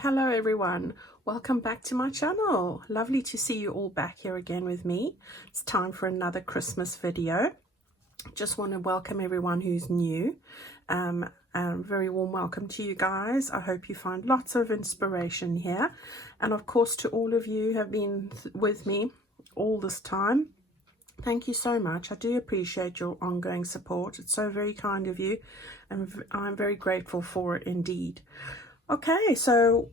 Hello everyone, welcome back to my channel. Lovely to see you all back here again with me. It's time for another Christmas video. Just want to welcome everyone who's new. Very warm welcome to you guys. I hope you find lots of inspiration here, and of course to all of you who have been with me all this time. Thank you so much. I do appreciate your ongoing support. It's so very kind of you, and I'm very grateful for it indeed. Okay, so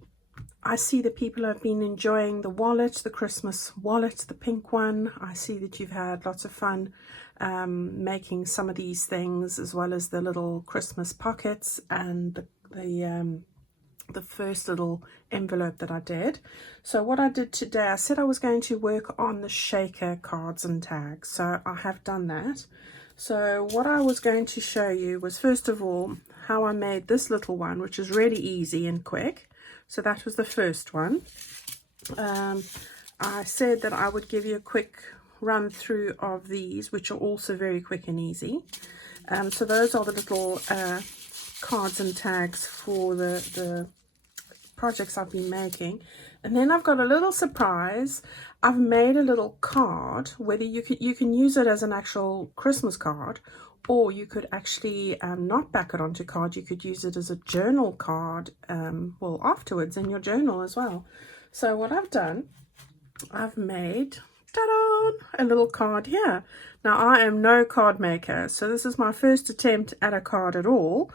I see that people have been enjoying the wallet, the Christmas wallet, the pink one. I see that you've had lots of fun making some of these things, as well as the little Christmas pockets and the first little envelope that I did. So what I did today, I said I was going to work on the shaker cards and tags. So I have done that. So what I was going to show you was, first of all, how I made this little one, which is really easy and quick. So that was the first one. I said that I would give you a quick run through of these, which are also very quick and easy. So those are the little cards and tags for the projects I've been making. And then I've got a little surprise. I've made a little card, whether you can use it as an actual Christmas card, or you could actually not back it onto card. You could use it as a journal card, well, afterwards in your journal as well. So what I've done, I've made, ta-da, a little card here. Now I am no card maker, so this is my first attempt at a card at all.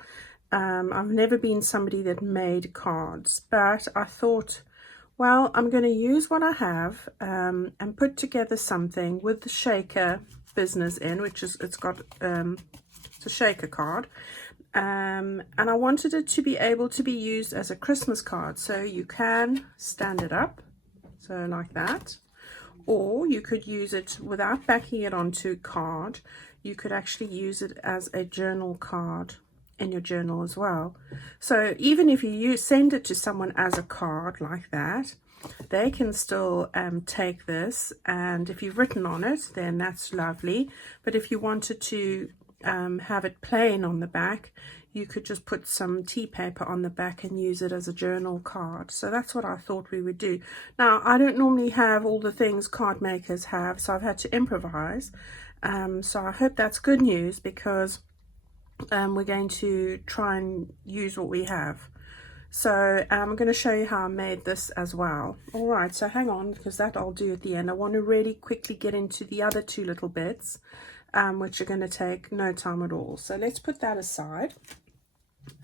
I've never been somebody that made cards, but I thought, well, I'm going to use what I have and put together something with the shaker business in, which is, it's a shaker card. And I wanted it to be able to be used as a Christmas card. So you can stand it up, so like that, or you could use it without backing it onto card. You could actually use it as a journal card in your journal as well. So even if you send it to someone as a card like that, they can still take this, and if you've written on it, then that's lovely. But if you wanted to have it plain on the back, you could just put some tea paper on the back and use it as a journal card. So that's what I thought we would do. Now, I don't normally have all the things card makers have, so I've had to improvise. So I hope that's good news, because we're going to try and use what we have. So I'm going to show you how I made this as well. All right, so hang on, because that I'll do at the end. I want to really quickly get into the other two little bits, which are going to take no time at all. So let's put that aside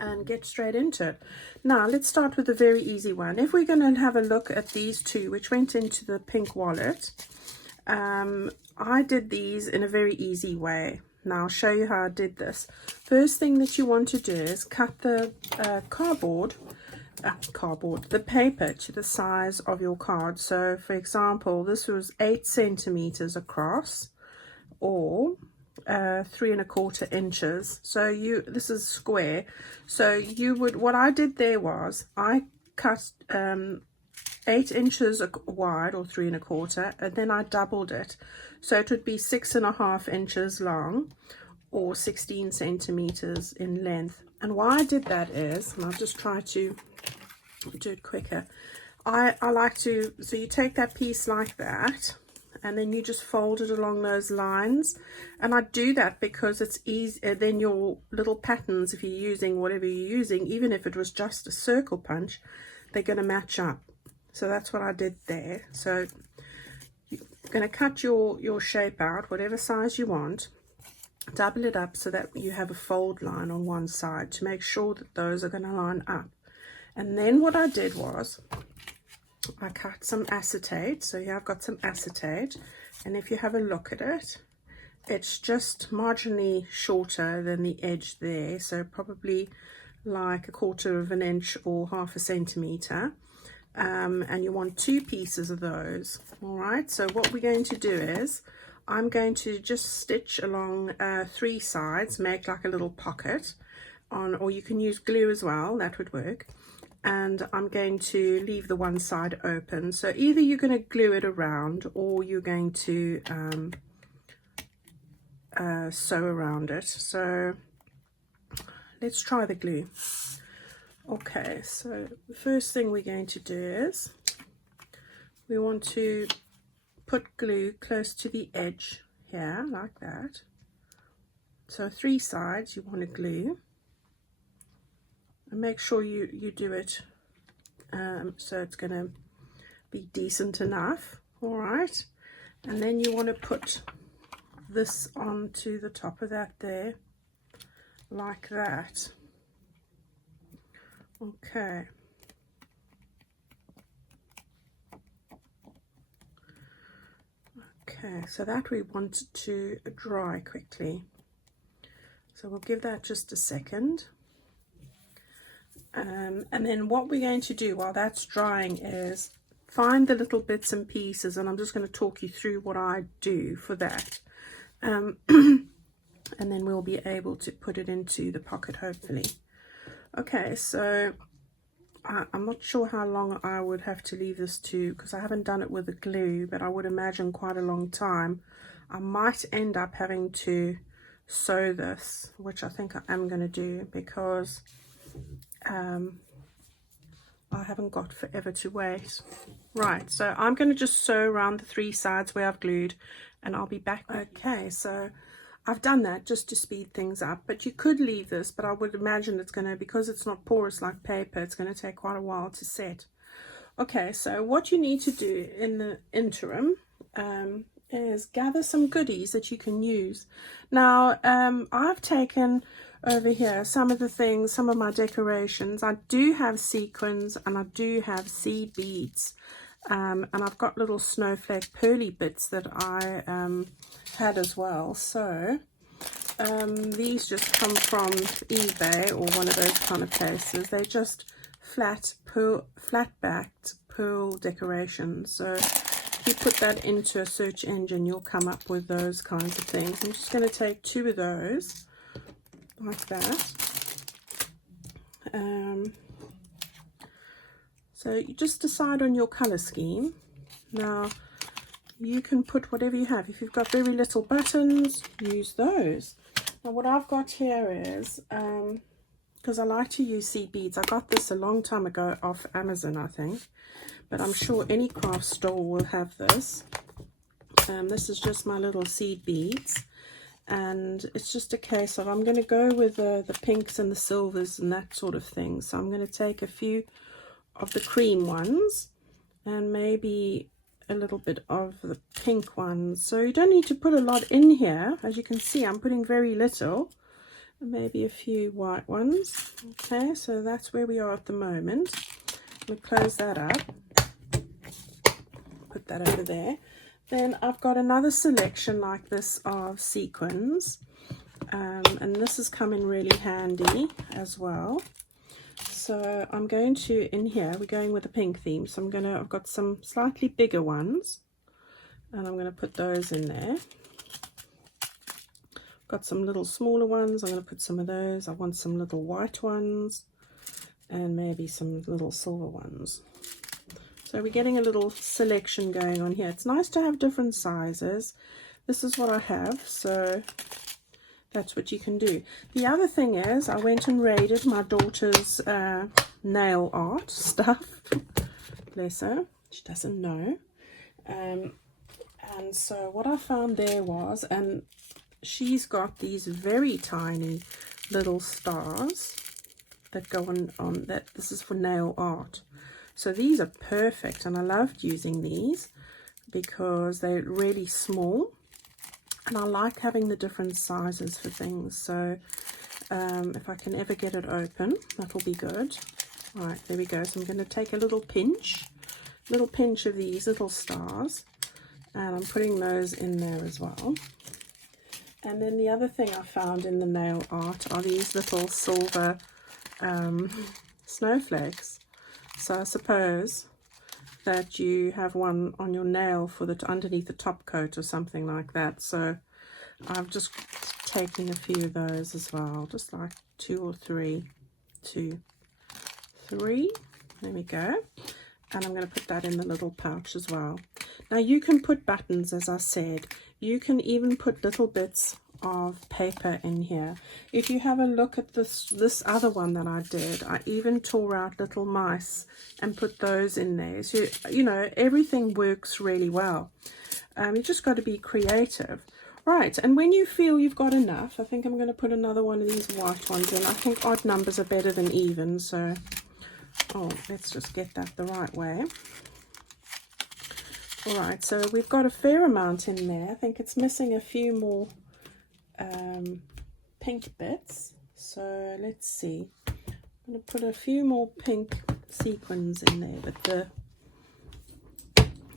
and get straight into it. Now let's start with a very easy one. If we're going to have a look at these two, which went into the pink wallet, I did these in a very easy way. Now I'll show you how I did this. First thing that you want to do is cut the the paper to the size of your card. So for example, this was 8 centimeters across, or 3¼ inches. So this is square. So you would, what I did there was I cut 8 inches wide, or 3¼ and then I doubled it. So it would be 6½ inches long, or 16 centimeters in length. And why I did that is, and I'll just try to do it quicker. I like to, so you take that piece like that, and then you just fold it along those lines. And I do that because it's easy, then your little patterns, if you're using whatever you're using, even if it was just a circle punch, they're going to match up. So that's what I did there. So you're going to cut your shape out, whatever size you want, double it up so that you have a fold line on one side to make sure that those are going to line up. And then what I did was I cut some acetate. So here I've got some acetate, and if you have a look at it, it's just marginally shorter than the edge there, so probably like 1/4 inch or 1/2 centimeter. And you want 2 pieces of those. All right, so what we're going to do is I'm going to just stitch along 3 sides, make like a little pocket on, or you can use glue as well, that would work. And I'm going to leave the one side open. So either you're going to glue it around, or you're going to sew around it. So let's try the glue. Okay, so the first thing we're going to do is we want to put glue close to the edge here, like that. So 3 sides you want to glue, and make sure you do it so it's going to be decent enough. All right, and then you want to put this onto the top of that there, like that. Okay. Okay, so that we want to dry quickly. So we'll give that just a second. And then what we're going to do while that's drying is find the little bits and pieces, and I'm just going to talk you through what I do for that. And then we'll be able to put it into the pocket, hopefully. Okay, so I'm not sure how long I would have to leave this to, because I haven't done it with the glue, but I would imagine quite a long time. I might end up having to sew this, which I think I am going to do, because I haven't got forever to wait. Right, so I'm going to just sew around the 3 sides where I've glued, and I'll be back. Okay, so I've done that just to speed things up, but you could leave this, but I would imagine it's going to, because it's not porous like paper, it's going to take quite a while to set. Okay, so what you need to do in the interim is gather some goodies that you can use. Now, I've taken over here some of the things, some of my decorations. I do have sequins and I do have seed beads, and I've got little snowflake pearly bits that I had as well. So these just come from eBay or one of those kind of places. They're just flat backed pearl decorations. So if you put that into a search engine, you'll come up with those kinds of things. I'm just going to take 2 of those like that. So you just decide on your color scheme. Now you can put whatever you have. If you've got very little buttons, use those. Now what I've got here is, because I like to use seed beads, I got this a long time ago off Amazon, I think, but I'm sure any craft store will have this. This is just my little seed beads, and it's just a case of, I'm going to go with the pinks and the silvers and that sort of thing. So I'm going to take a few of the cream ones and maybe a little bit of the pink ones. So you don't need to put a lot in here. As you can see, I'm putting very little, and maybe a few white ones. Okay, so that's where we are at the moment. We'll close that up, put that over there. Then I've got another selection like this of sequins, and this has come in really handy as well. So I'm going to, in here, we're going with a pink theme, so I've got some slightly bigger ones, and I'm going to put those in there. Got some little smaller ones, I'm going to put some of those. I want some little white ones, and maybe some little silver ones. So we're getting a little selection going on here. It's nice to have different sizes. This is what I have, so that's what you can do. The other thing is, I went and raided my daughter's nail art stuff. Bless her, she doesn't know. And so what I found there was, and she's got these very tiny little stars that go on that. This is for nail art. So these are perfect, and I loved using these because they're really small, and I like having the different sizes for things. So if I can ever get it open, that will be good. All right, there we go. So I'm going to take a little pinch of these little stars, and I'm putting those in there as well. And then the other thing I found in the nail art are these little silver snowflakes. So I suppose that you have one on your nail for underneath the top coat or something like that. So I've just taken a few of those as well, just like 2 or 3. 2, 3. There we go. And I'm going to put that in the little pouch as well. Now you can put buttons, as I said. You can even put little bits of paper in here. If you have a look at this other one that I did, I even tore out little mice and put those in there. So you know, everything works really well. You just got to be creative. Right, and when you feel you've got enough, I think I'm going to put another one of these white ones in. I think odd numbers are better than even, so let's just get that the right way. All right, so we've got a fair amount in there. I think it's missing a few more pink bits. So let's see. I'm going to put a few more pink sequins in there with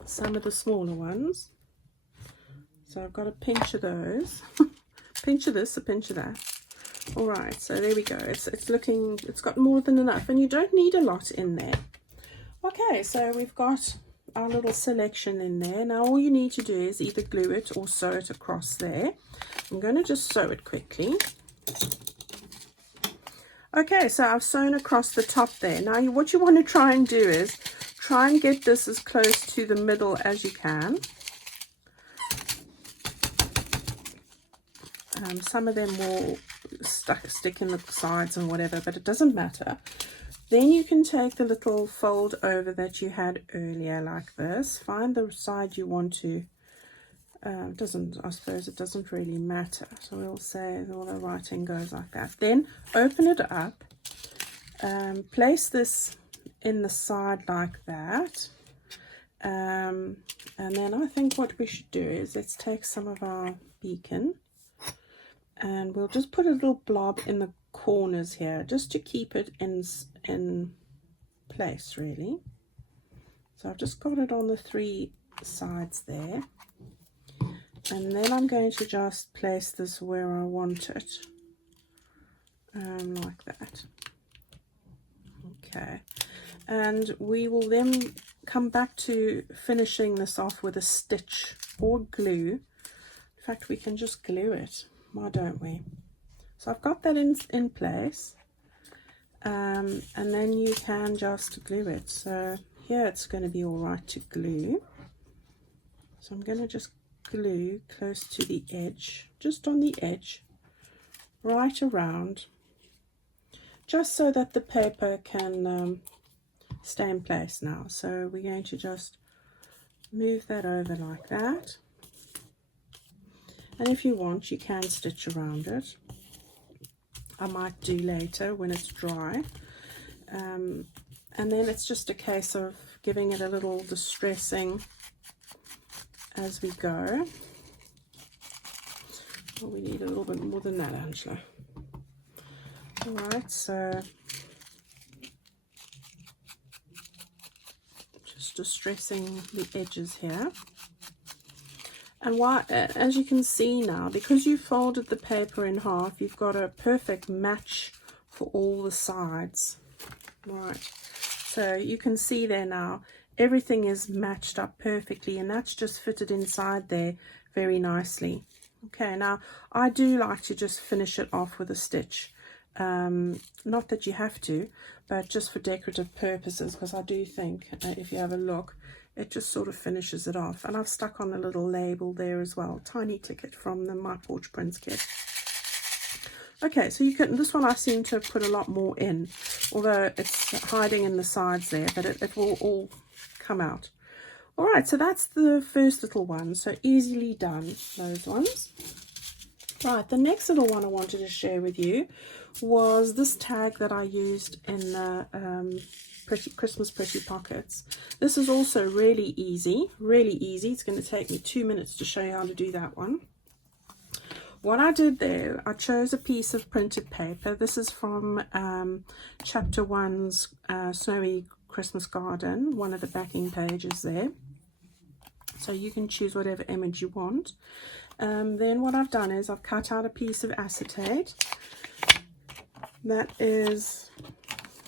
some of the smaller ones. So I've got a pinch of those. Pinch of this, a pinch of that. All right, so there we go. It's looking, it's got more than enough, and you don't need a lot in there. Okay, so we've got our little selection in there. Now all you need to do is either glue it or sew it across there. I'm going to just sew it quickly. Okay, so I've sewn across the top there. Now what you want to try and do is try and get this as close to the middle as you can. Some of them will stick in the sides and whatever, but it doesn't matter. Then you can take the little fold over that you had earlier like this. Find the side you want to. I suppose it doesn't really matter. So we'll say all the writing goes like that. Then open it up. Place this in the side like that. And then I think what we should do is let's take some of our beacon. And we'll just put a little blob in the corners here just to keep it in place really. So I've just got it on the 3 sides there, and then I'm going to just place this where I want it, like that. Okay, and we will then come back to finishing this off with a stitch or glue. In fact, we can just glue it, why don't we? So I've got that in place, and then you can just glue it. So here it's going to be all right to glue. So I'm going to just glue close to the edge, just on the edge, right around, just so that the paper can stay in place now. So we're going to just move that over like that. And if you want, you can stitch around it. I might do later when it's dry. And then it's just a case of giving it a little distressing as we go. Well, we need a little bit more than that, Angela. Alright, so just distressing the edges here. And as you can see now, because you folded the paper in half, you've got a perfect match for all the sides. Right, so you can see there now, everything is matched up perfectly, and that's just fitted inside there very nicely. Okay, now I do like to just finish it off with a stitch. Not that you have to, but just for decorative purposes, because I do think, if you have a look, it just sort of finishes it off. And I've stuck on a little label there as well, tiny ticket from the My Porch Prints kit. Okay, so you can, this one I seem to have put a lot more in, although it's hiding in the sides there, but it will all come out. All right, so that's the first little one, so easily done, those ones. Right, the next little one I wanted to share with you was this tag that I used in the Christmas Pretty Pockets. This is also really easy, really easy. It's going to take me 2 minutes to show you how to do that one. What I did there, I chose a piece of printed paper. This is from Chapter 1's Snowy Christmas Garden, one of the backing pages there. So you can choose whatever image you want. Then what I've done is I've cut out a piece of acetate. That is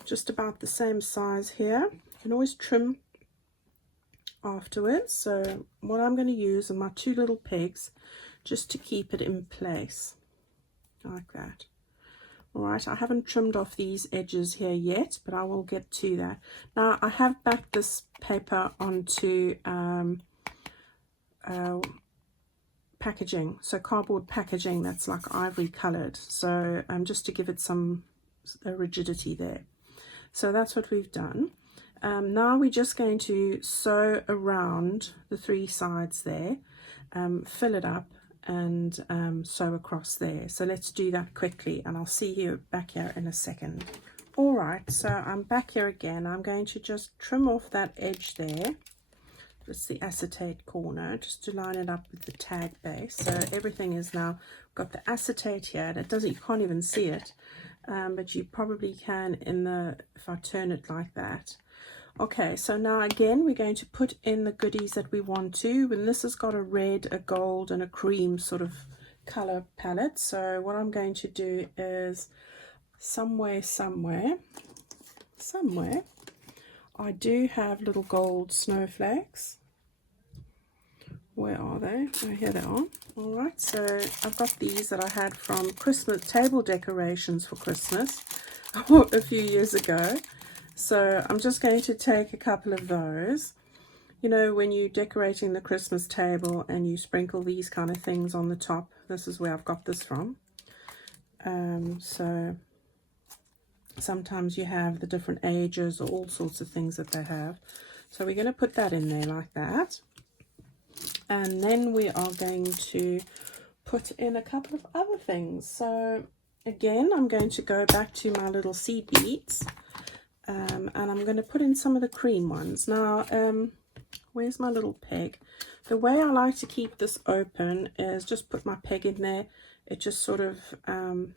just about the same size here. You can always trim afterwards. So what I'm going to use are my 2 little pegs just to keep it in place like that. All right, I haven't trimmed off these edges here yet, but I will get to that. Now I have backed this paper onto packaging, so cardboard packaging that's like ivory colored, so just to give it some rigidity there. So that's what we've done. Now we're just going to sew around the 3 sides there, fill it up, and sew across there. So let's do that quickly, and I'll see you back here in a second. All right, so I'm back here again. I'm going to just trim off that edge there. It's the acetate corner, just to line it up with the tag base. So everything is now got the acetate here, and it doesn't, you can't even see it, but you probably can if I turn it like that. Okay, so now again we're going to put in the goodies that we want to, and this has got a red, a gold, and a cream sort of color palette. So what I'm going to do is somewhere I do have little gold snowflakes. Where are they? Oh, here they are. All right, so I've got these that I had from Christmas table decorations for Christmas a few years ago. So I'm just going to take a couple of those. You know, when you're decorating the Christmas table and you sprinkle these kind of things on the top, this is where I've got this from. So sometimes you have the different ages or all sorts of things that they have. So we're going to put that in there like that. And then we are going to put in a couple of other things. So again, I'm going to go back to my little seed beads. And I'm going to put in some of the cream ones. Now, where's my little peg? The way I like to keep this open is just put my peg in there. It just sort of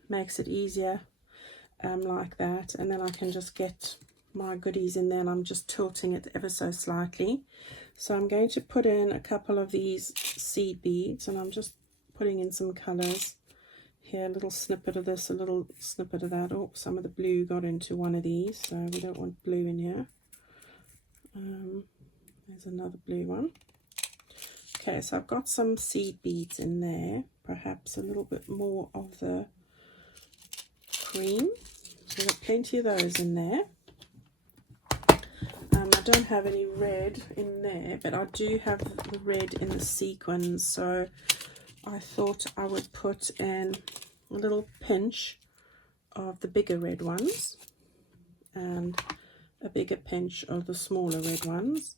makes it easier like that. And then I can just get my goodies in there, and I'm just tilting it ever so slightly. So I'm going to put in a couple of these seed beads, and I'm just putting in some colors. Here, a little snippet of this, a little snippet of that. Oh, some of the blue got into one of these, so we don't want blue in here. There's another blue one. Okay, so I've got some seed beads in there, perhaps a little bit more of the cream. So I've got plenty of those in there. I don't have any red in there, but I do have the red in the sequins, so I thought I would put in a little pinch of the bigger red ones and a bigger pinch of the smaller red ones,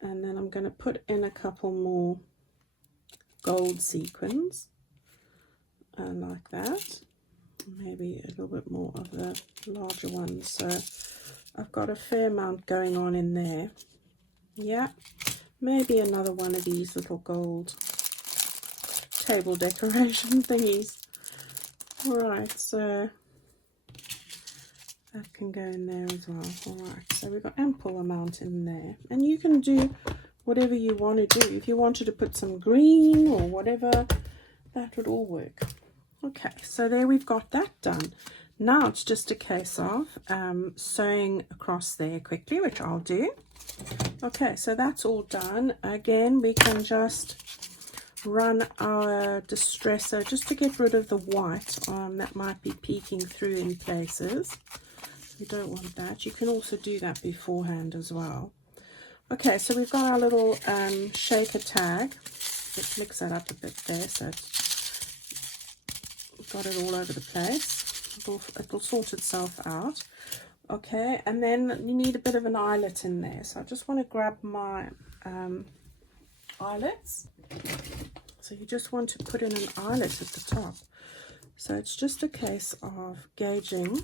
and then I'm going to put in a couple more gold sequins like that, maybe a little bit more of the larger ones. So I've got a fair amount going on in there. Yeah, maybe another one of these little gold table decoration thingies. All right, so that can go in there as well. All right, so we've got ample amount in there, and you can do whatever you want to do. If you wanted to put some green or whatever, that would all work. Okay, so there we've got that done. Now it's just a case of sewing across there quickly, which I'll do. Okay, so that's all done. Again, we can just run our distresser just to get rid of the white that might be peeking through in places. We don't want that. You can also do that beforehand as well. Okay, so we've got our little shaker tag. Let's mix that up a bit there, so we've got it all over the place. It'll sort itself out. Okay, and then you need a bit of an eyelet in there, so I just want to grab my eyelets. So you just want to put in an eyelet at the top. So it's just a case of gauging.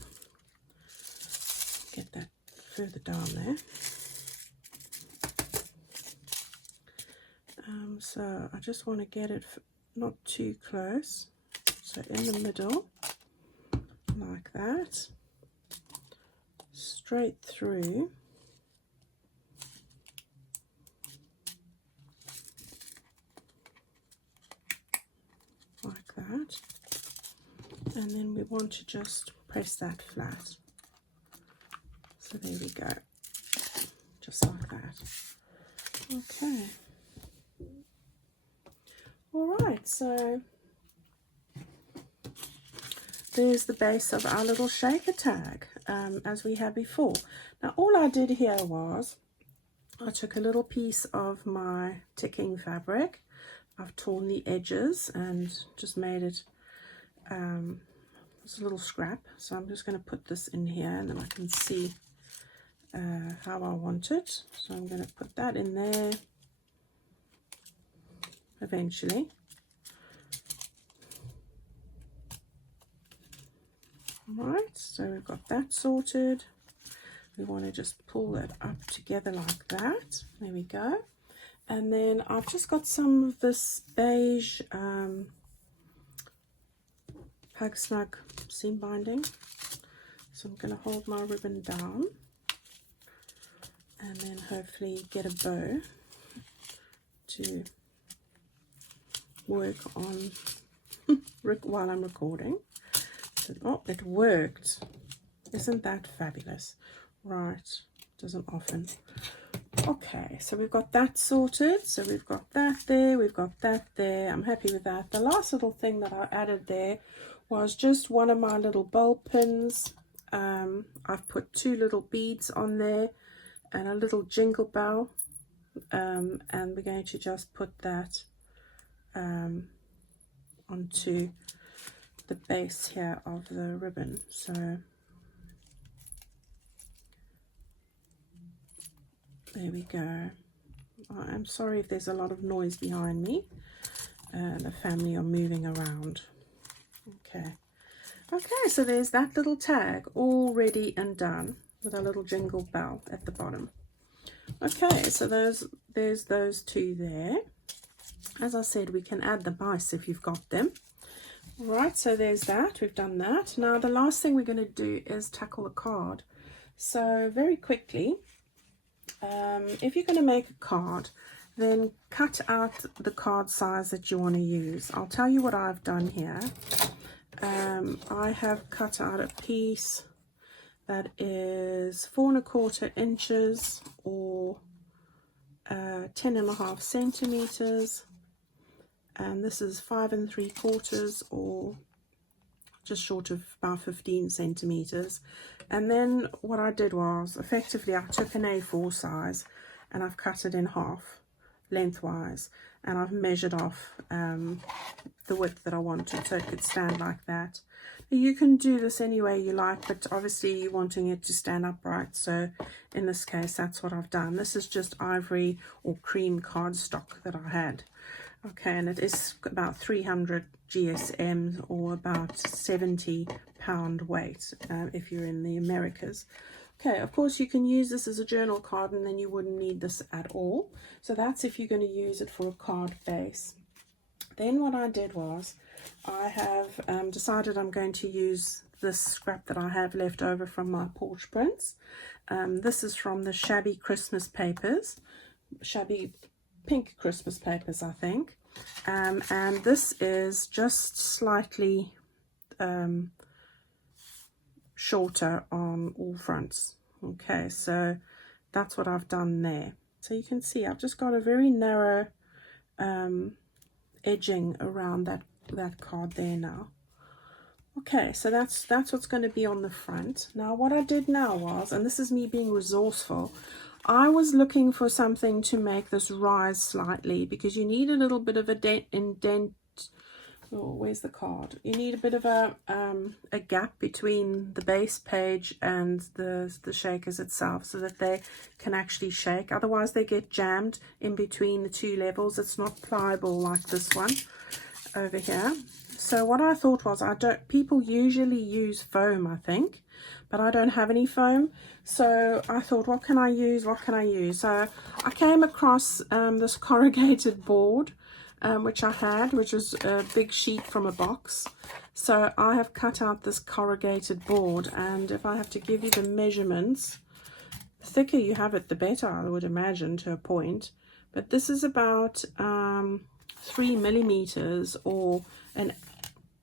Get that further down there. So I just want to get it not too close. So in the middle, like that, straight through. Like that. And then we want to just press that flat. So there we go. Just like that. Okay. All right, so there's the base of our little shaker tag, as we had before. Now all I did here was I took a little piece of my ticking fabric, I've torn the edges and just made it it's a little scrap. So I'm just going to put this in here, and then I can see how I want it. So I'm going to put that in there eventually. Right, so we've got that sorted. We want to just pull it up together like that. There we go. And then I've just got some of this beige Hug Snug seam binding. So I'm going to hold my ribbon down and then hopefully get a bow to work on while I'm recording. So, oh, it worked. Isn't that fabulous? Right, doesn't often. Okay, so we've got that sorted. So we've got that there, we've got that there. I'm happy with that. The last little thing that I added there was just one of my little bulb pins. I've put 2 little beads on there and a little jingle bell. And we're going to just put that onto the base here of the ribbon. So there we go. I'm sorry if there's a lot of noise behind me. The family are moving around. Okay, so there's that little tag all ready and done with a little jingle bell at the bottom. Okay, so there's those 2 there. As I said, we can add the mice if you've got them. Right, so there's that. We've done that. Now the last thing we're going to do is tackle the card. So very quickly, if you're going to make a card, then cut out the card size that you want to use. I'll tell you what I've done here. I have cut out a piece that is 4 1/4 inches or 10.5 centimeters, and this is 5 3/4 or just short of about 15 centimeters. And then what I did was effectively I took an A4 size and I've cut it in half lengthwise, and I've measured off the width that I wanted so it could stand like that. You can do this any way you like, but obviously you're wanting it to stand upright, so in this case that's what I've done. This is just ivory or cream cardstock that I had. Okay, and it is about 300 GSM or about 70 pound weight if you're in the Americas. Okay, of course you can use this as a journal card and then you wouldn't need this at all. So that's if you're going to use it for a card base. Then what I did was I have decided I'm going to use this scrap that I have left over from my porch prints. This is from the shabby Christmas papers, shabby pink Christmas papers, I think. And this is just slightly shorter on all fronts. Okay, so that's what I've done there. So you can see I've just got a very narrow edging around that card there now. Okay, so that's what's going to be on the front. Now what I did now was, and this is me being resourceful, I was looking for something to make this rise slightly because you need a little bit of a indent. Oh, where's the card? You need a bit of a gap between the base page and the shakers itself so that they can actually shake. Otherwise they get jammed in between the 2 levels. It's not pliable like this one over here. So what I thought was, people usually use foam, I think, but I don't have any foam. So I thought, what can I use? So I came across this corrugated board, which I had, which was a big sheet from a box. So I have cut out this corrugated board, and if I have to give you the measurements, the thicker you have it, the better, I would imagine, to a point. But this is about 3 millimeters, or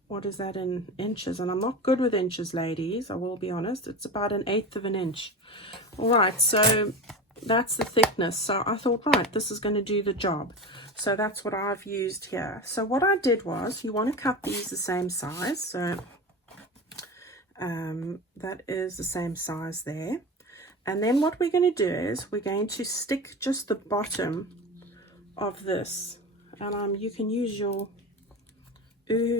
what is that in inches? And I'm not good with inches, ladies, I will be honest. It's about 1/8 of an inch. All right, so that's the thickness. So I thought, right, this is going to do the job. So that's what I've used here. So what I did was, you want to cut these the same size. So that is the same size there. And then what we're going to do is we're going to stick just the bottom of this and you can use your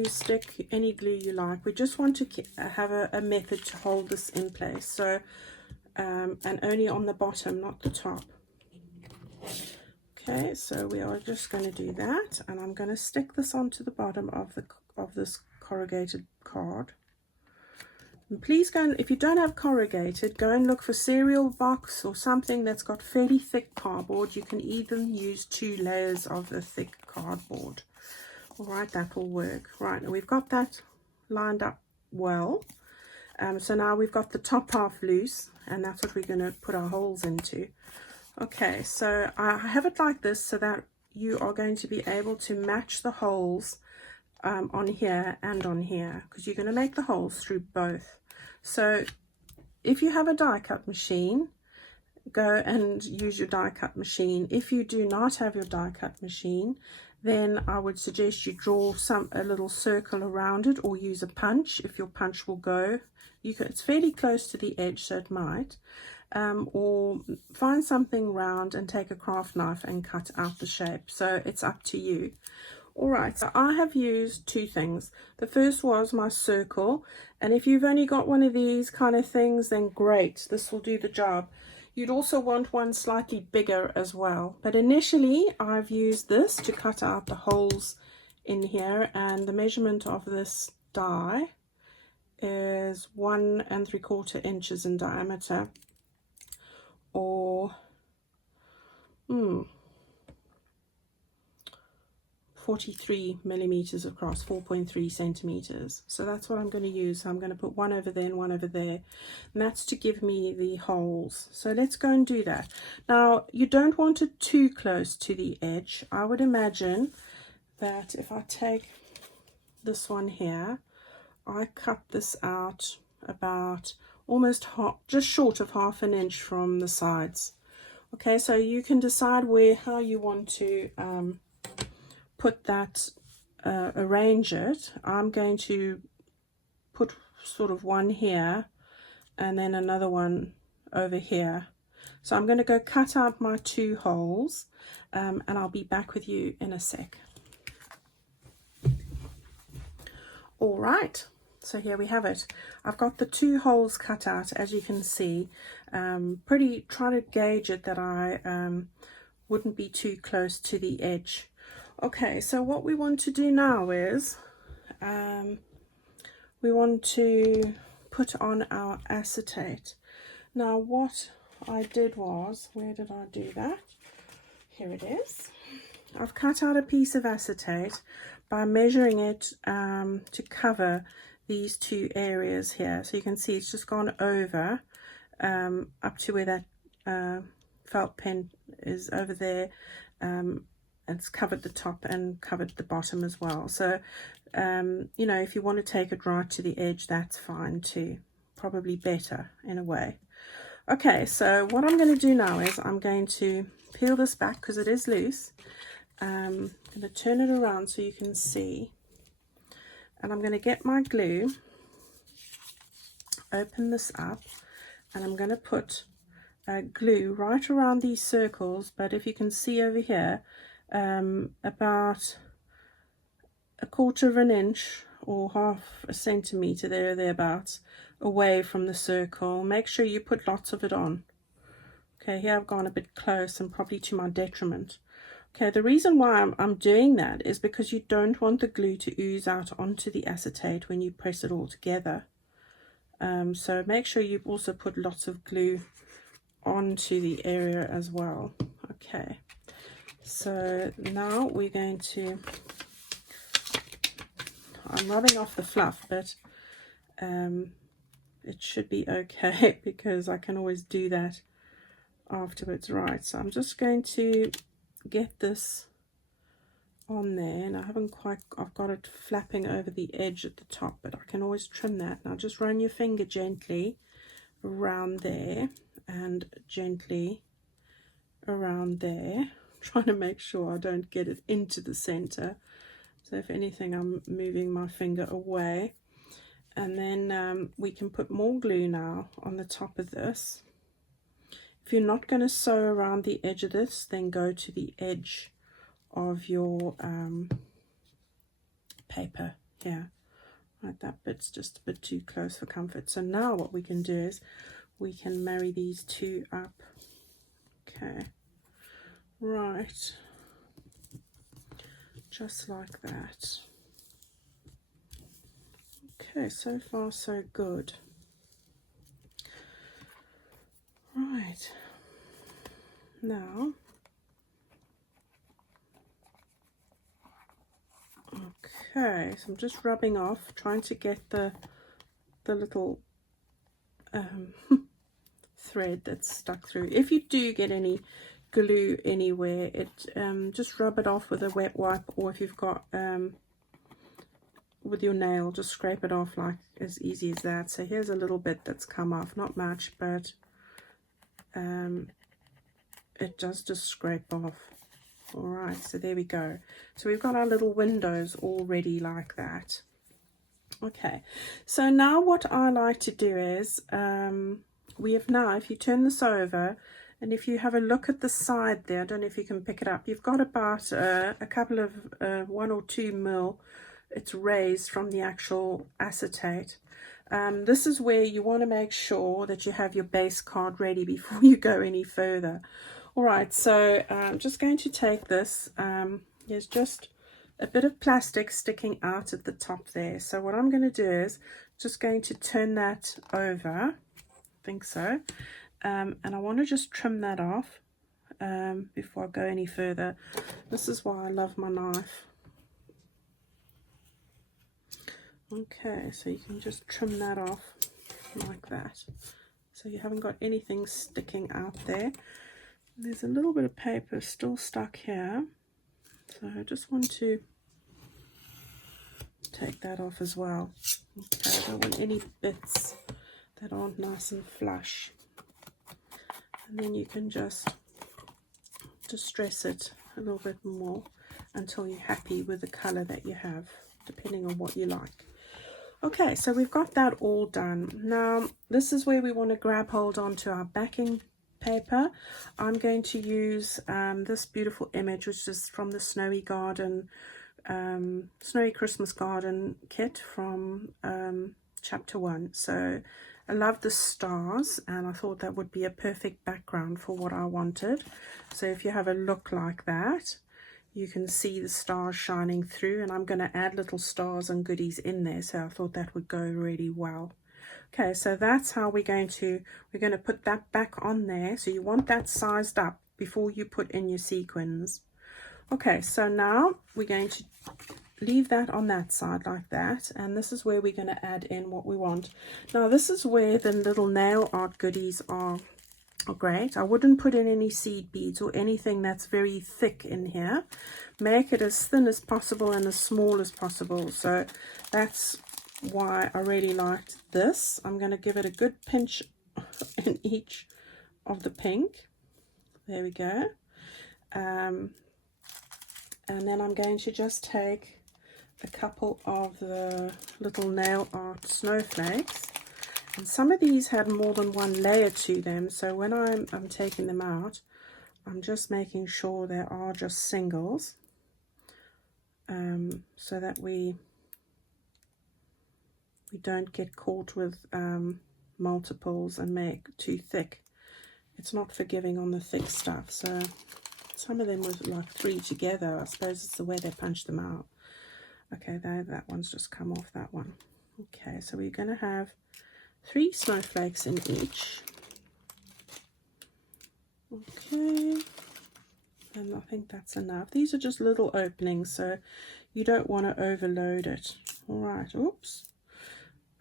stick, any glue you like. We just want to have a method to hold this in place, so and only on the bottom, not the top. Okay, so we are just going to do that, and I'm going to stick this onto the bottom of this corrugated card. And please go, and if you don't have corrugated, go and look for cereal box or something that's got fairly thick cardboard. You can even use 2 layers of the thick cardboard. All right, that will work. Right, and we've got that lined up well. So now we've got the top half loose, and that's what we're going to put our holes into. Okay, so I have it like this so that you are going to be able to match the holes on here and on here, because you're going to make the holes through both. So if you have a die cut machine, go and use your die cut machine. If you do not have your die cut machine, then I would suggest you draw a little circle around it, or use a punch if your punch will go. It's fairly close to the edge, so it might. Or find something round and take a craft knife and cut out the shape. So it's up to you. Alright, so I have used 2 things. The first was my circle, and if you've only got one of these kind of things, then great, this will do the job. You'd also want one slightly bigger as well, but initially I've used this to cut out the holes in here, and the measurement of this die is 1 3/4 inches in diameter, or 43 millimeters across, 4.3 centimeters. So that's what I'm going to use. So I'm going to put one over there and one over there, and that's to give me the holes. So let's go and do that. Now, you don't want it too close to the edge. I would imagine that if I take this one here, I cut this out about almost just short of 1/2 inch from the sides. Okay, so you can decide how you want to put that, arrange it. I'm going to put sort of one here and then another one over here. So I'm going to go cut out my 2 holes, and I'll be back with you in a sec. All right, so here we have it. I've got the 2 holes cut out, as you can see. Try to gauge it that I wouldn't be too close to the edge. Okay, so what we want to do now is we want to put on our acetate. Now what I did was, where did I do that? Here it is. I've cut out a piece of acetate by measuring it to cover these 2 areas here. So you can see it's just gone over up to where that felt pen is over there. It's covered the top and covered the bottom as well. So you know, if you want to take it right to the edge, that's fine too. Probably better in a way. Okay, so what I'm going to do now is I'm going to peel this back because it is loose. I'm going to turn it around so you can see, and I'm going to get my glue, open this up, and I'm going to put glue right around these circles. But if you can see over here, about 1/4 inch or 1/2 centimeter there or thereabouts away from the circle. Make sure you put lots of it on. Okay, here I've gone a bit close and probably to my detriment. Okay, the reason why I'm doing that is because you don't want the glue to ooze out onto the acetate when you press it all together. So make sure you also put lots of glue onto the area as well. Okay, so now we're going to, I'm rubbing off the fluff, but it should be okay because I can always do that afterwards. Right, so I'm just going to get this on there, and I've got it flapping over the edge at the top, but I can always trim that. Now just run your finger gently around there and gently around there, trying to make sure I don't get it into the center. So if anything, I'm moving my finger away, and then we can put more glue now on the top of this. If you're not going to sew around the edge of this, then go to the edge of your paper here. Right, that bit's just a bit too close for comfort. So now what we can do is we can marry these two up. Okay, right, just like that. Okay, so far so good. Right, now, okay, so I'm just rubbing off, trying to get the little thread that's stuck through. If you do get any glue anywhere, just rub it off with a wet wipe, or if you've got with your nail, just scrape it off, like as easy as that. So here's a little bit that's come off, not much, but it does just scrape off. All right, so there we go. So we've got our little windows already like that. Okay, so now what I like to do is we have now, if you turn this over and if you have a look at the side there, I don't know if you can pick it up, you've got about a couple of 1 or 2 mil. It's raised from the actual acetate. This is where you want to make sure that you have your base card ready before you go any further. All right, so I'm just going to take this. There's just a bit of plastic sticking out at the top there. So what I'm going to do is just going to turn that over. I think so. And I want to just trim that off before I go any further. This is why I love my knife. Okay, so you can just trim that off like that. So you haven't got anything sticking out there. There's a little bit of paper still stuck here. So I just want to take that off as well. Okay, I don't want any bits that aren't nice and flush. And then you can just distress it a little bit more until you're happy with the color that you have, depending on what you like. Okay, so we've got that all done. Now, this is where we want to grab hold onto our backing paper. I'm going to use this beautiful image, which is from the Snowy Garden, Snowy Christmas Garden kit from chapter 1. So I love the stars, and I thought that would be a perfect background for what I wanted. So if you have a look like that, you can see the stars shining through, and I'm going to add little stars and goodies in there, so I thought that would go really well. Okay, so that's how we're going to put that back on there. So you want that sized up before you put in your sequins. Okay, so now we're going to leave that on that side like that, and this is where we're going to add in what we want. Now this is where the little nail art goodies are great. I wouldn't put in any seed beads or anything that's very thick in here. Make it as thin as possible and as small as possible. So that's why I really liked this. I'm going to give it a good pinch in each of the pink. There we go. And then I'm going to just take a couple of the little nail art snowflakes. And some of these had more than one layer to them, so when I'm taking them out, I'm just making sure there are just singles, so that we don't get caught with multiples and make too thick. It's not forgiving on the thick stuff, so some of them was like 3 together. I suppose it's the way they punch them out. Okay, that one's just come off, that one. Okay, so we're going to have 3 snowflakes in each. Okay, and I think that's enough. These are just little openings, so you don't want to overload it. All right, oops.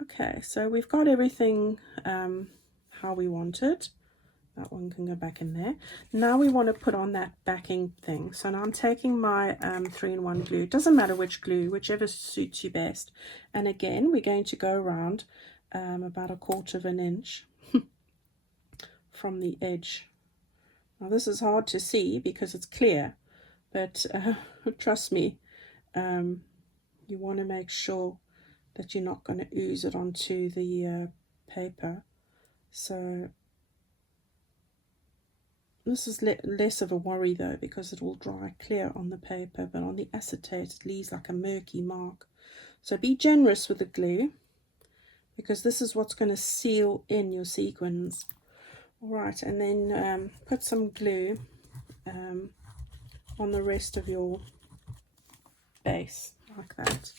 Okay, so we've got everything how we want it. That one can go back in there. Now we want to put on that backing thing. So now I'm taking my 3-in-1 glue. It doesn't matter which glue, whichever suits you best. And again, we're going to go around about 1/4 inch from the edge. Now this is hard to see because it's clear, but trust me, you want to make sure that you're not going to ooze it onto the paper. So This is less of a worry though, because it will dry clear on the paper, but on the acetate it leaves like a murky mark. So be generous with the glue, because this is what's going to seal in your sequins. Alright, and then put some glue on the rest of your base, like that.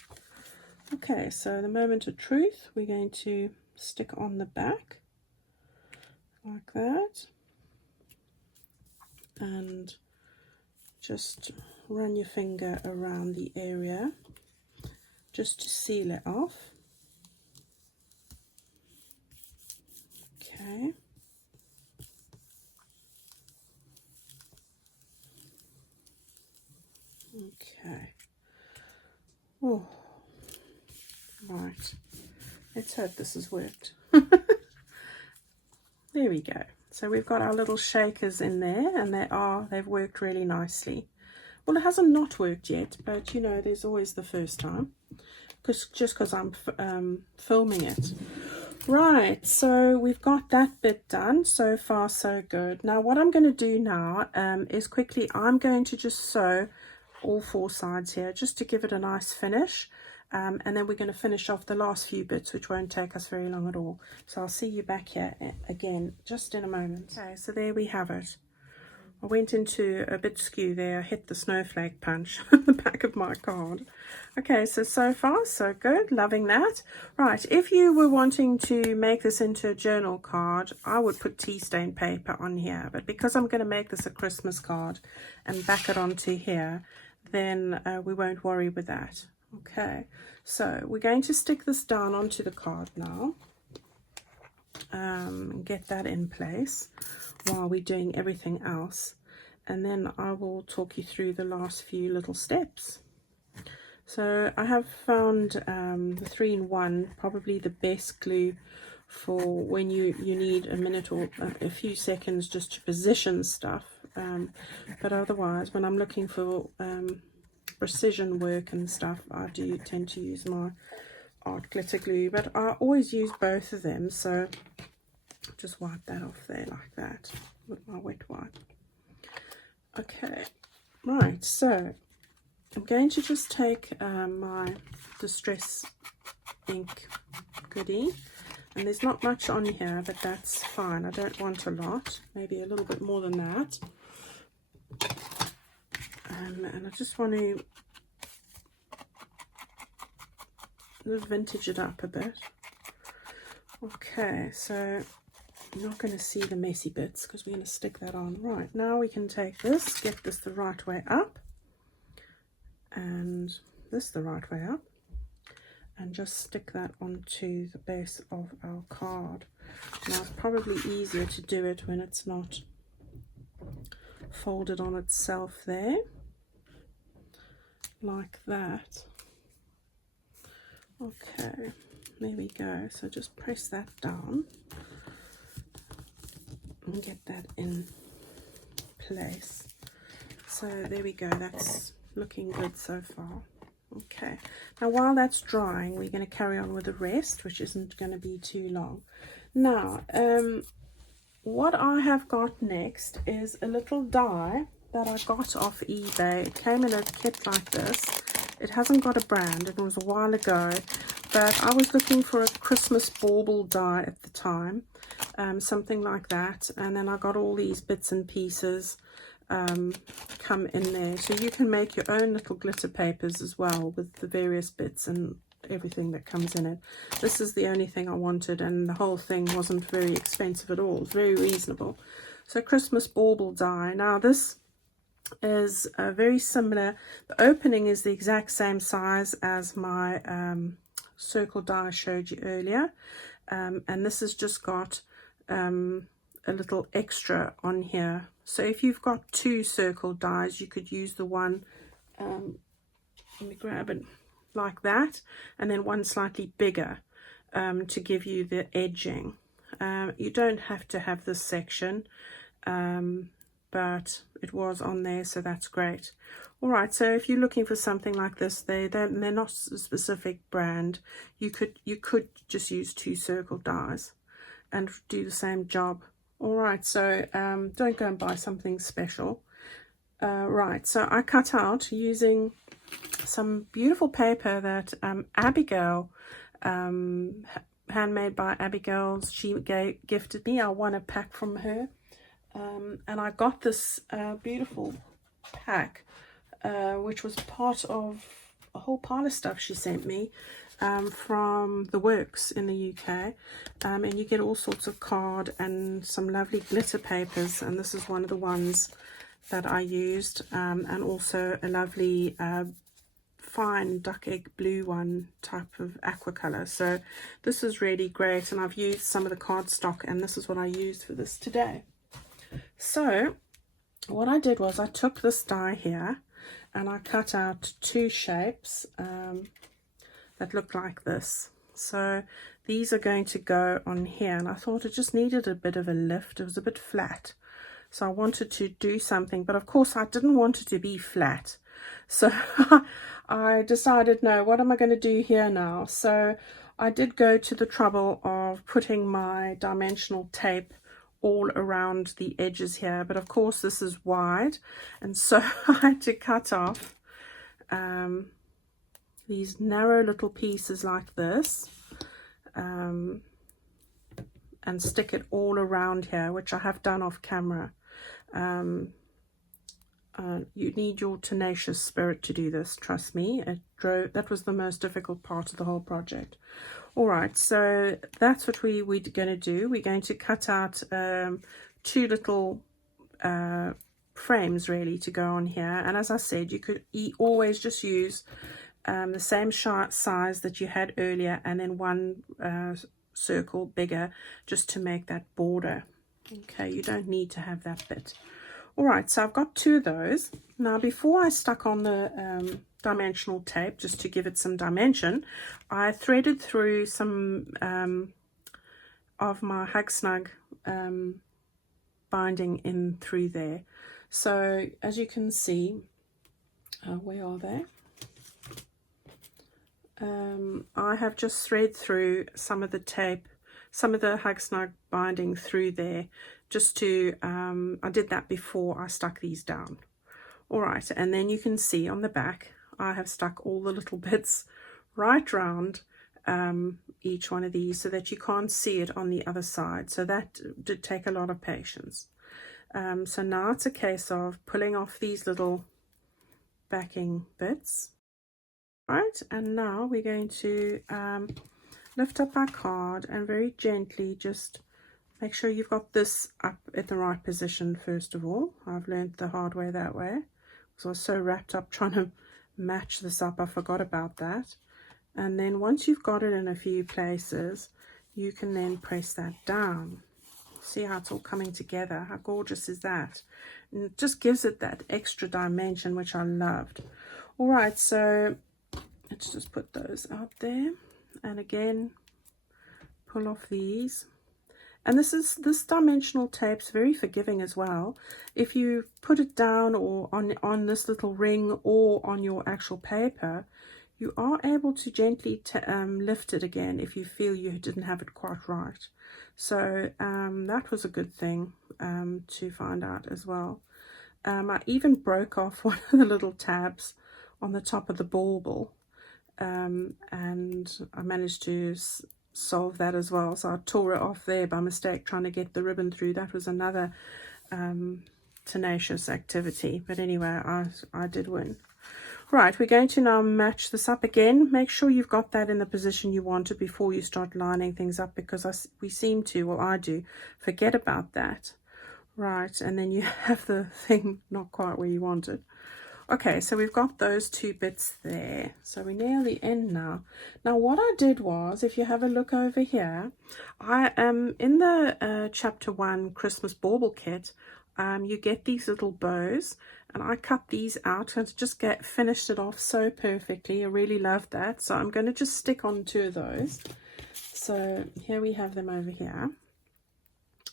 Okay, so the moment of truth, we're going to stick on the back, like that. And just run your finger around the area just to seal it off. Okay. Okay. Oh, right. Let's hope this has worked. There we go. So we've got our little shakers in there, and they've worked really nicely. Well, it hasn't not worked yet, but you know, there's always the first time, just because I'm filming it. Right, so we've got that bit done. So far so good. Now what I'm going to do now is quickly, I'm going to just sew all 4 sides here just to give it a nice finish. And then we're going to finish off the last few bits, which won't take us very long at all. So I'll see you back here again just in a moment. Okay, so there we have it. I went into a bit skew there, I hit the snowflake punch on the back of my card. Okay, so far so good, loving that. Right, if you were wanting to make this into a journal card, I would put tea stain paper on here, but because I'm going to make this a Christmas card and back it onto here, then we won't worry with that. Okay, so we're going to stick this down onto the card now, get that in place while we're doing everything else, and then I will talk you through the last few little steps. So I have found the 3-in-1 probably the best glue for when you need a minute or a few seconds just to position stuff, but otherwise when I'm looking for precision work and stuff, I do tend to use my art glitter glue, but I always use both of them. So just wipe that off there like that with my wet wipe. Okay, right, so I'm going to just take my Distress ink goodie, and there's not much on here, but that's fine. I don't want a lot, maybe a little bit more than that. And I just want to vintage it up a bit. Okay, so I'm not going to see the messy bits because we're going to stick that on. Right, now we can take this, get this the right way up, and this the right way up, and just stick that onto the base of our card. Now it's probably easier to do it when it's not folded on itself there, like that. Okay, there we go. So just press that down and get that in place. So there we go, that's looking good so far. Okay, now while that's drying, we're going to carry on with the rest, which isn't going to be too long. Now what I have got next is a little die that I got off eBay. It came in a kit like this. It hasn't got a brand, it was a while ago, but I was looking for a Christmas bauble die at the time, something like that, and then I got all these bits and pieces come in there. So you can make your own little glitter papers as well with the various bits and everything that comes in it. This is the only thing I wanted, and the whole thing wasn't very expensive at all, very reasonable. So Christmas bauble die. Now this is very similar. The opening is the exact same size as my circle die I showed you earlier, and this has just got a little extra on here. So if you've got 2 circle dies, you could use the one, let me grab it like that, and then one slightly bigger to give you the edging. You don't have to have this section, but it was on there, so that's great. All right, so if you're looking for something like this, they're not a specific brand. You could just use 2 circle dies and do the same job All right, so don't go and buy something special. Right, so I cut out using some beautiful paper that Abigail, handmade by Abigail's, she gifted me. I won a pack from her, and I got this beautiful pack, which was part of a whole pile of stuff she sent me from the Works in the UK, and you get all sorts of card and some lovely glitter papers, and this is one of the ones that I used, and also a lovely fine duck egg blue one type of aqua color. So this is really great, and I've used some of the cardstock, and this is what I used for this today. So what I did was I took this die here and I cut out two shapes that look like this. So these are going to go on here, and I thought it just needed a bit of a lift. It was a bit flat, so I wanted to do something, but of course I didn't want it to be flat. So I decided, no, what am I going to do here now? So I did go to the trouble of putting my dimensional tape all around the edges here, but of course this is wide, and so I had to cut off these narrow little pieces like this, and stick it all around here, which I have done off camera. You need your tenacious spirit to do this, trust me. That was the most difficult part of the whole project. All right, so that's what we're going to do. We're going to cut out two little frames really to go on here, and as I said, you could always just use the same size that you had earlier, and then one circle bigger just to make that border. Okay, you don't need to have that bit. All right, so I've got two of those. Now, before I stuck on the dimensional tape, just to give it some dimension, I threaded through some of my Hug Snug binding in through there. So as you can see, where are they? I have just threaded through some of the tape, some of the Hug Snug binding through there, just to, I did that before I stuck these down. All right, and then you can see on the back, I have stuck all the little bits right round each one of these so that you can't see it on the other side. So that did take a lot of patience. So now it's a case of pulling off these little backing bits. Right, and now we're going to lift up our card and very gently just make sure you've got this up at the right position first of all. I've learned the hard way that way, because I was so wrapped up trying to match this up, I forgot about that. And then once you've got it in a few places, you can then press that down. See how it's all coming together? How gorgeous is that? And it just gives it that extra dimension, which I loved. All right, so let's just put those out there, and again pull off these. And this dimensional tape's very forgiving as well. If you put it down or on this little ring or on your actual paper, you are able to gently lift it again if you feel you didn't have it quite right. So that was a good thing to find out as well. I even broke off one of the little tabs on the top of the bauble, and I managed to solve that as well. So I tore it off there by mistake trying to get the ribbon through. That was another tenacious activity, but anyway, I did win. Right, we're going to now match this up again. Make sure you've got that in the position you want it before you start lining things up, because we seem to, well I do, forget about that. Right, and then you have the thing not quite where you want it. Okay, so we've got those two bits there. So we're near the end now. Now what I did was, if you have a look over here, I am in the chapter 1 Christmas bauble kit, you get these little bows, and I cut these out and just finished it off so perfectly. I really love that. So I'm going to just stick on 2 of those. So here we have them over here,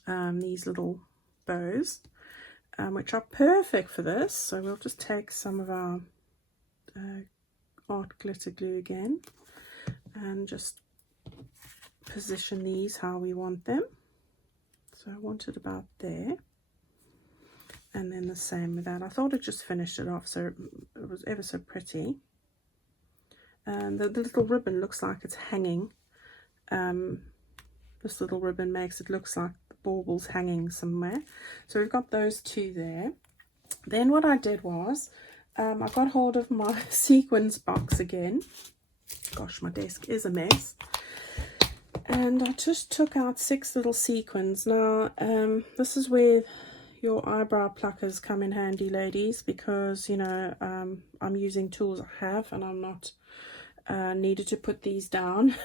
these little bows, which are perfect for this. So we'll just take some of our art glitter glue again and just position these how we want them. So So I want it about there. And then the same with that. I thought it just finished it off, so it was ever so pretty. And the little ribbon looks like it's hanging. This little ribbon makes it looks like the baubles hanging somewhere. So we've got those two there. Then what I did was, I got hold of my sequins box again. Gosh, my desk is a mess. And I just took out 6 little sequins. Now, this is where your eyebrow pluckers come in handy, ladies, because, you know, I'm using tools I have and I'm not needed to put these down.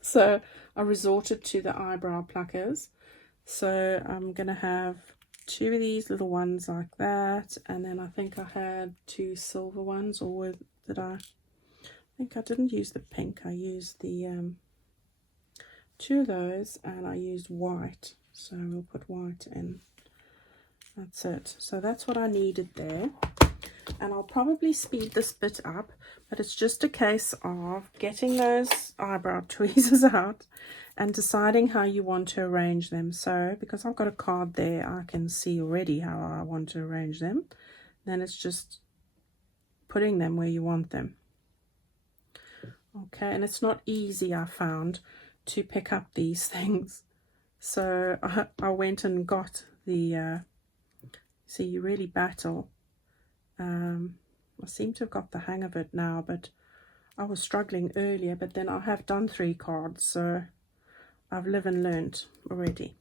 So I resorted to the eyebrow pluckers. So I'm going to have 2 of these little ones like that. And then I think I had 2 silver ones, or did I think I didn't use the pink. I used the 2 of those, and I used white. So we'll put white in. That's it. So that's what I needed there. And I'll probably speed this bit up, but it's just a case of getting those eyebrow tweezers out and deciding how you want to arrange them. So because I've got a card there, I can see already how I want to arrange them. Then it's just putting them where you want them. Okay, and it's not easy, I found, to pick up these things. So I went and got the, see, you really battle. I seem to have got the hang of it now, but I was struggling earlier, but then I have done 3 cards, so I've lived and learnt already.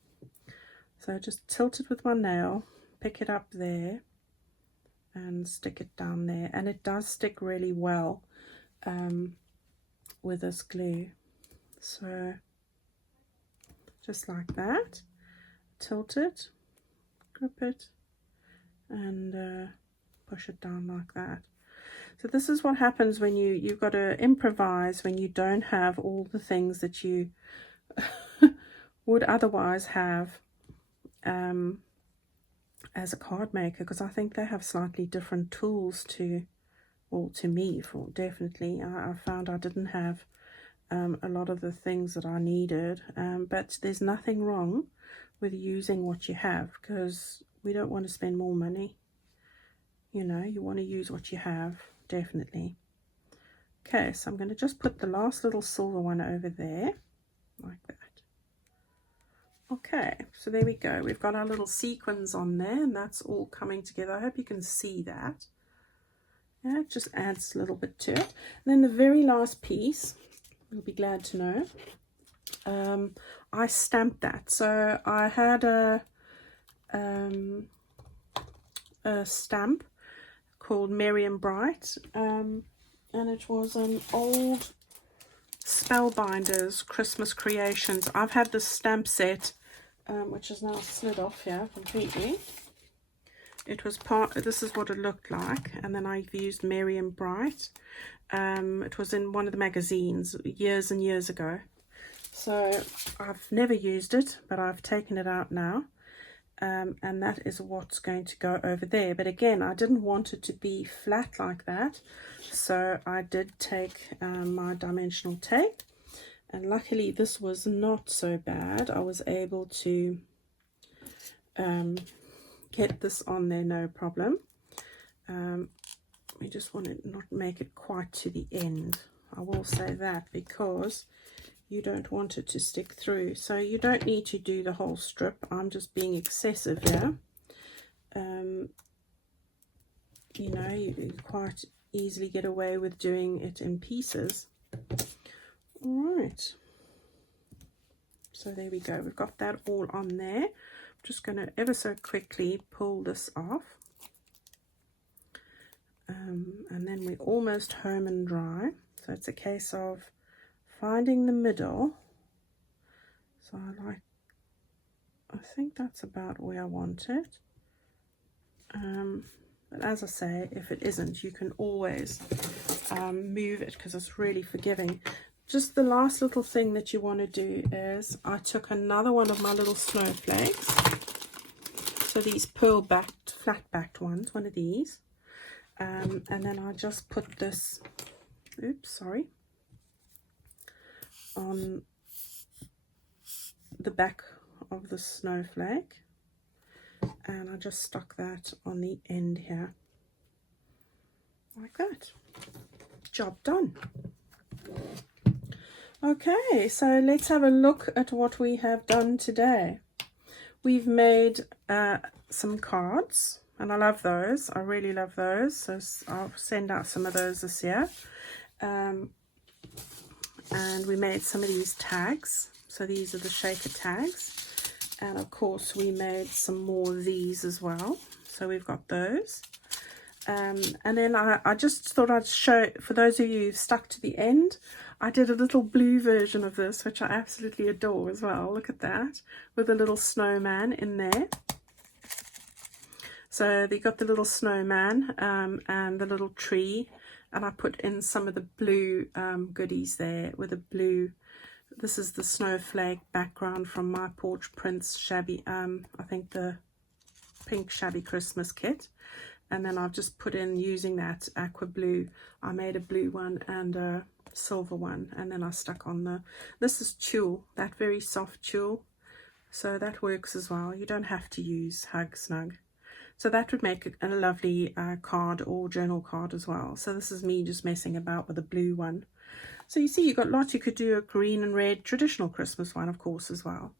So just tilt it with my nail, pick it up there, and stick it down there. And it does stick really well with this glue. So just like that, tilt it, grip it, and push it down like that. So this is what happens when you've got to improvise when you don't have all the things that you would otherwise have as a card maker, because I think they have slightly different tools to me, for definitely. I found I didn't have a lot of the things that I needed, but there's nothing wrong with using what you have, because we don't want to spend more money. You know, you want to use what you have, definitely. Okay, so I'm going to just put the last little silver one over there, like that. Okay, so there we go. We've got our little sequins on there, and that's all coming together. I hope you can see that. Yeah, it just adds a little bit to it. And then the very last piece, you'll be glad to know, I stamped that. So I had a stamp called Merry and Bright, and it was an old Spellbinders Christmas Creations. I've had this stamp set, which is now slid off here completely. It was this is what it looked like, and then I've used Merry and Bright. It was in one of the magazines years and years ago. So I've never used it, but I've taken it out now. And that is what's going to go over there. But again, I didn't want it to be flat like that, so I did take my dimensional tape, and luckily this was not so bad. I was able to get this on there no problem. We just want to not make it quite to the end, I will say that, because you don't want it to stick through. So you don't need to do the whole strip. I'm just being excessive here. You know, you quite easily get away with doing it in pieces. All right. So there we go. We've got that all on there. I'm just going to ever so quickly pull this off. And then we're almost home and dry. So it's a case of finding the middle. So I think that's about where I want it. But as I say, if it isn't, you can always move it, because it's really forgiving. Just the last little thing that you want to do is, I took another one of my little snowflakes. So these pearl backed, flat backed ones, one of these. And then I just put this, oops, sorry, on the back of the snowflake, and I just stuck that on the end here like that. Job done. Okay, so let's have a look at what we have done today. We've made some cards, and I love those. I really love those, so I'll send out some of those this year. And we made some of these tags, so these are the shaker tags, and of course we made some more of these as well, so we've got those. And then I just thought I'd show, for those of you who've stuck to the end, I did a little blue version of this, which I absolutely adore as well. Look at that, with a little snowman in there. So they got the little snowman and the little tree, and I put in some of the blue goodies there with a blue. This is the snowflake background from my Porch Prince shabby, I think the pink shabby Christmas kit. And then I've just put in, using that aqua blue, I made a blue one and a silver one, and then I stuck on the, this is tulle, that very soft tulle, so that works as well. You don't have to use Hug Snug. So that would make a lovely card or journal card as well. So this is me just messing about with a blue one. So you see, you've got lots. You could do a green and red traditional Christmas one, of course, as well.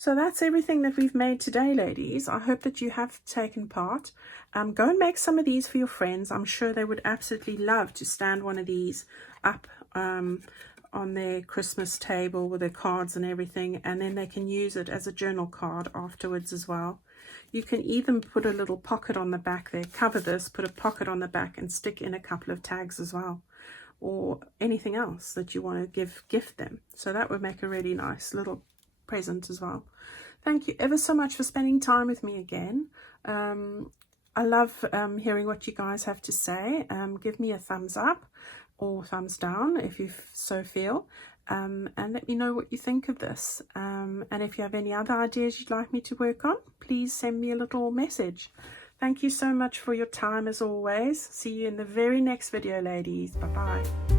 So that's everything that we've made today, ladies. I hope that you have taken part. Go and make some of these for your friends. I'm sure they would absolutely love to stand one of these up on their Christmas table with their cards and everything, and then they can use it as a journal card afterwards as well. You can even put a little pocket on the back there, cover this, put a pocket on the back and stick in a couple of tags as well, or anything else that you want to gift them. So that would make a really nice little present as well. Thank you ever so much for spending time with me again. I love hearing what you guys have to say. Give me a thumbs up or thumbs down if you so feel, and let me know what you think of this, and if you have any other ideas you'd like me to work on, please send me a little message. Thank you so much for your time as always. See you in the very next video, ladies. Bye bye.